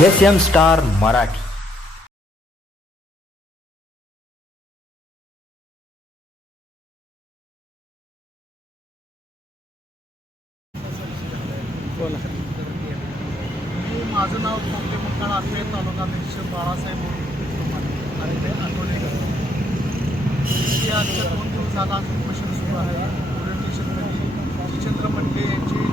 S M star Marathi माझं नाव कोंबडे मुक्काळ आठवे तालुका निरीक्षक बाळासाहेब आणि ते आठवले आजच्या दोन दिवस झाला आज उपोषण सुरू आहे पोलीस स्टेशनमध्ये जितेंद्र मंडे यांची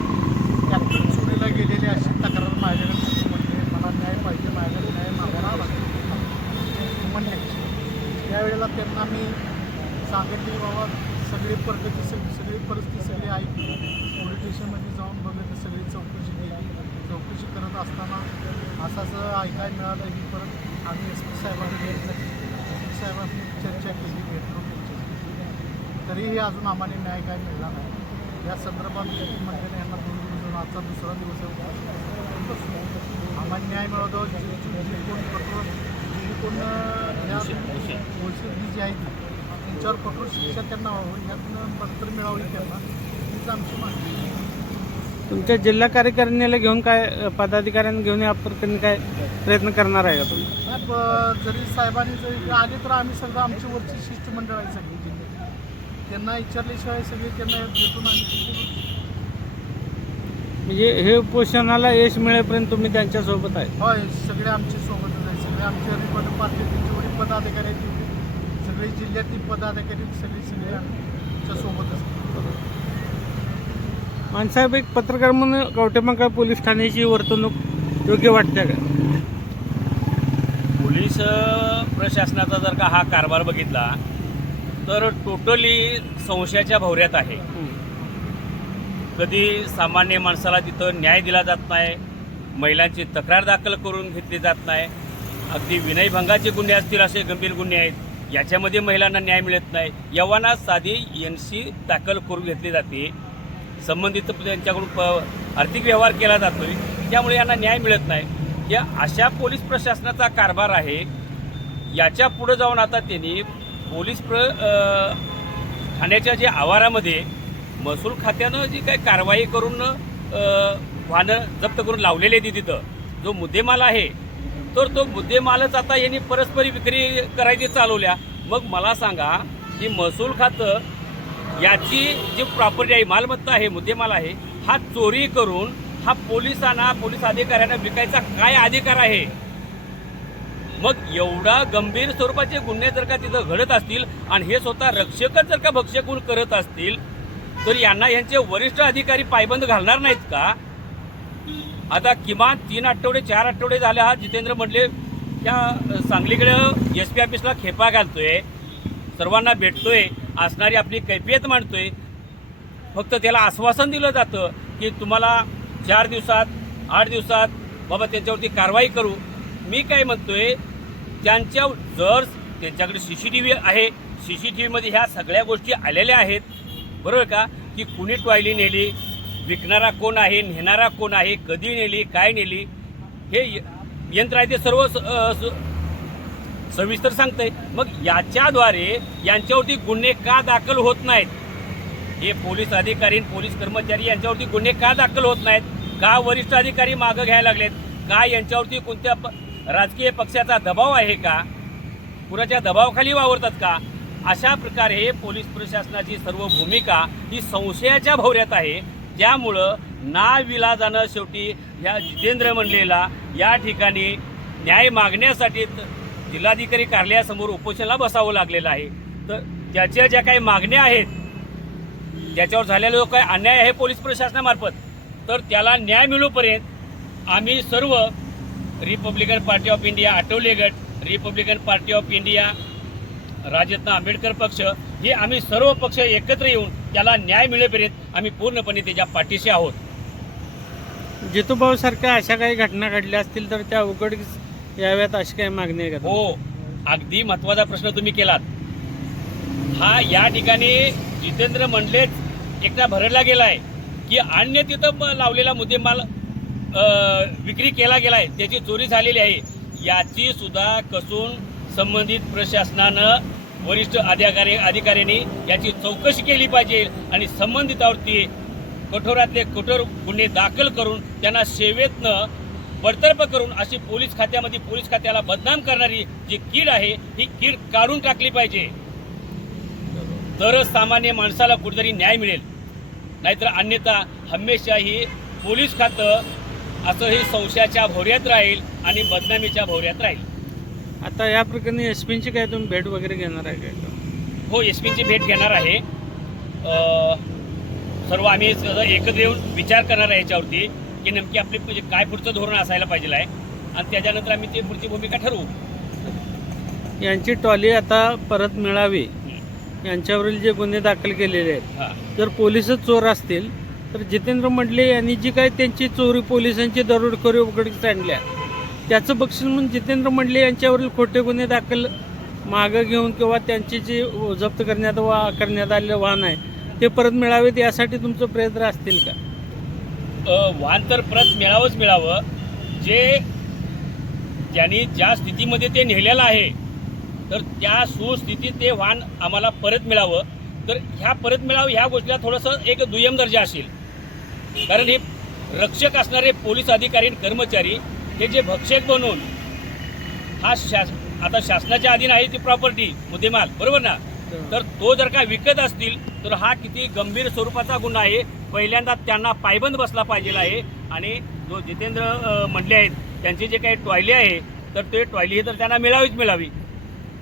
ट्रॅक्टर चोरीला गेलेली अशी तक्रार माझ्याकडे म्हणले मला न्याय पाहिजे माझ्याकडे न्याय मागावा लागेल म्हणले त्यावेळेला त्यांना मी सांगितली की बाबा सगळी पद्धती सगळी सगळी परिस्थिती सगळी ऐकली पोलीस स्टेशनमध्ये जाऊन बघितलं सगळी चौकशी केली. चौकशी करत असताना असं असं ऐकायला मिळालं की परत आम्ही एस पी साहेबांनी भेटलं एस पी साहेबांनी चर्चा केली भेटलो तरीही अजून आम्हाला न्याय काय मिळाला नाही. या संदर्भात त्यांनी मंडळी यांना दोन दिवस आजचा दुसरा दिवस आहे. आम्हाला न्याय मिळवतो. कोण प्रकरण जी कोण या दोषी जी आहेत त्यांच्यावर कठोर शिक्षा त्यांना व्हावं यातनं बडतर मिळावी त्यांना. हीच आमची मागणी आहे. तुमच्या जिल्हा कार्यकारिणीला घेऊन काय पदाधिकाऱ्यांना घेऊन या प्रकरणी काय प्रयत्न करणार आहे का तुम्ही? साहेब जरी साहेबांनी जरी इकडे आले तर आम्ही सगळं आमची वरची शिष्टमंडळ आहे सगळी जिल्ह्यात. त्यांना विचारल्याशिवाय सगळे त्यांना भेटून आम्ही म्हणजे हे उपोषणाला यश मिळेपर्यंत तुम्ही त्यांच्यासोबत आहे? होय सगळे आमचे सोबतच आहे सगळे आमचे रिपद पार्टीचे जेवढे पदाधिकारी आहेत. तेवढे सगळे जिल्ह्यातील पदाधिकारी सगळे सगळे आमच्या सोबतच आहेत. माणसाहेब एक पत्रकार म्हणून कवटेमंका पोलीस ठाण्याची वर्तणूक योग्य वाटते का? पोलीस प्रशासनाचा जर का हा कारभार बघितला तर टोटली संशयाच्या भोवऱ्यात आहे. कधी सामान्य माणसाला तिथं न्याय दिला जात नाही महिलांची तक्रार दाखल करून घेतली जात नाही अगदी विनयभंगाचे गुन्हे असतील असे गंभीर गुन्हे आहेत. याच्यामध्ये महिलांना न्याय मिळत नाही. यवाना साधी एन सी दाखल करून घेतली जाते. संबंधित त्यांच्याकडून प आर्थिक व्यवहार केला जातोय. त्यामुळे यांना न्याय मिळत नाही. या अशा पोलीस प्रशासनाचा कारभार आहे. याच्या पुढं जाऊन आता त्यांनी पोलीस प्र ठाण्याच्या जे आवारामध्ये महसूल खात्यानं जी काही कारवाई करून वाहनं जप्त करून लावलेली आहे तिथं. जो मुद्देमाल आहे तर तो मुद्देमालच आता यांनी परस्पर विक्री करायची चालवल्या. मग मला सांगा की महसूल खातं याची जी प्रॉपर्टी आहे मालमत्ता आहे मुद्देमाल आहे हा चोरी करून हा पोलिसांना पोलीस अधिकाऱ्यांना विकायचा काय अधिकार आहे? मग एवढा गंभीर स्वरूपाचे गुन्हे जर का तिथं घडत असतील आणि हे स्वतः रक्षकच जर का भक्षकून करत असतील तर यांना यांचे वरिष्ठ अधिकारी पायबंद घालणार नाहीत का? आता किमान तीन आठवडे चार आठवडे झाले हा जितेंद्र म्हणले त्या सांगलीकडे एस पी ऑफिसला खेपा घालतोय. सर्वांना भेटतोय असणारी आपली कैफियत मांडतोय. फक्त त्याला आश्वासन दिलं जातं की तुम्हाला चार दिवसात आठ दिवसात बाबा त्यांच्यावरती कारवाई करू. मी काय म्हणतोय त्यांच्या जर त्यांच्याकडे सी सी टी व्ही आहे सी सी टी व्हीमध्ये ह्या सगळ्या गोष्टी आलेल्या आहेत बरोबर का? की कुणी टॉयली नेली विकणारा कोण आहे नेणारा कोण आहे कधी नेली काय नेली हे य- यंत्र आहे ते सर्व स- अ, स- सविस्तर सांगतंय. मग याच्याद्वारे यांच्यावरती गुन्हे का दाखल होत नाहीत? हे पोलीस अधिकारी पोलीस कर्मचारी यांच्यावरती गुन्हे का दाखल होत नाहीत? का वरिष्ठ अधिकारी मागं घ्यायला लागलेत? का यांच्यावरती कोणत्या प- राजकीय पक्षाचा दबाव आहे का? कुणाच्या दबावाखाली वावरतात का? अशा प्रकारे पोलीस प्रशासनाची सर्व भूमिका ही संशयाच्या भोवऱ्यात आहे. त्यामुळं नाविलाजानं शेवटी ह्या जितेंद्र मंडलेला या ठिकाणी न्याय मागण्यासाठी जिल्हाधिकारी कार्यालयासमोर उपोषणाला बसावं लागलेलं आहे. तर त्याच्या ज्या काही मागण्या आहेत त्याच्यावर झालेला जो काही अन्याय आहे पोलीस प्रशासनामार्फत तर त्याला न्याय मिळूपर्यंत आम्ही सर्व Republican party of India Athawale गट Republican party of India Rajratna Ambedkar पक्ष हे आम्ही सर्व पक्ष एकत्र येऊन त्याला न्याय मिळेपर्यंत आम्ही पूर्णपणे त्याच्या पाठीशी आहोत. जितूभाऊ सारख्या अशा काही घटना घडल्या असतील तर त्या उघडकीस याव्यात अशी काही मागणी आहे का हो अगदी महत्त्वाचा प्रश्न तुम्ही केलात. हा या ठिकाणी जितेंद्र मंडलेच एकदा भरला गेलाय की अन्य तिथं लावलेला मुद्देमाल विक्री केला गेलाय त्याची चोरी झालेली आहे. याची सुद्धा कसून संबंधित प्रशासनानं वरिष्ठ अधिकारी अधिकाऱ्यांनी याची चौकशी केली पाहिजे आणि संबंधितावरती कठोरातले कठोर गुन्हे दाखल करून त्यांना सेवेतनं बडतर्फ करून अशी पोलीस खात्यामध्ये पोलीस खात्याला बदनाम करणारी जी कीड आहे ही कीड काढून टाकली पाहिजे. तरच सामान्य माणसाला कुठेतरी न्याय मिळेल. नाहीतर अन्यथा हमेशा ही पोलीस खातं असं हे संशयाच्या भोवऱ्यात राहील आणि बदनामीच्या भोवऱ्यात राहील. आता या प्रकरणी एस पीची काय तुम्ही भेट वगैरे घेणार आहे काय? हो एस पीची भेट घेणार आहे. सर्व आम्ही एकत्र येऊन विचार करणार आहे याच्यावरती की नेमकी आपली म्हणजे काय पुढचं धोरण असायला पाहिजे आहे. आणि त्याच्यानंतर आम्ही ती पुढची भूमिका ठरवू. यांची टॉली आता परत मिळावी. यांच्यावरील जे गुन्हे दाखल केलेले आहेत. जर पोलिसच चोर असतील तर जितेंद्र मंडले यांनी जी काही त्यांची चोरी पोलिसांची दरोडखोरी उघडकीस आणल्या त्याचं बक्षीस म्हणून जितेंद्र मंडले यांच्यावरील खोटे गुन्हे दाखल मागं घेऊन किंवा त्यांचे जे जप्त करण्यात वा करण्यात आलेलं वाहन आहे ते परत मिळावेत यासाठी तुमचं प्रयत्न असतील का? वाहन तर परत मिळावंच मिळावं. जे ज्यांनी ज्या स्थितीमध्ये ते नेलेलं आहे तर त्या सुस्थितीत ते वाहन आम्हाला परत मिळावं. तर ह्या परत मिळावं ह्या गोष्टीला थोडंसं एक दुय्यम दर्जा असेल. कारण हे रक्षक असणारे पोलीस अधिकारी आणि कर्मचारी हे जे भक्षक बनून हा शास आता शासनाच्या अधीन आहे ती प्रॉपर्टी मुद्देमाल बरोबर ना? तर तो जर का विकत असतील तर हा किती गंभीर स्वरूपाचा गुन्हा आहे. पहिल्यांदा त्यांना पायबंद बसला पाहिजे आहे. आणि जो जितेंद्र मंडले आहेत त्यांची जे काही टॉयले आहे तर ते टॉयले ही तर त्यांना मिळावीच मिळावी.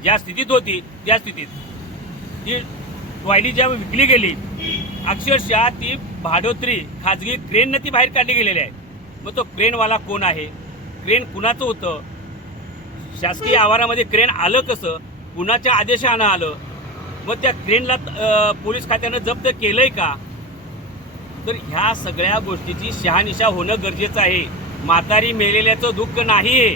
ज्या स्थितीत होती त्या स्थितीत. ती टॉयली जेव्हा विकली गेली अक्षरशः ती भाडोत्री खाजगी क्रेननं ती बाहेर काढली गेलेली आहे. मग तो क्रेनवाला कोण आहे? क्रेन कुणाचं होतं? शासकीय आवारामध्ये क्रेन आलं कसं? कुणाच्या आदेशानं आलं? मग त्या क्रेनला पोलीस खात्यानं जप्त केलंय का? तर ह्या सगळ्या गोष्टीची शहानिशा होणं गरजेचं आहे. म्हातारी मेलेल्याचं दुःख नाही आहे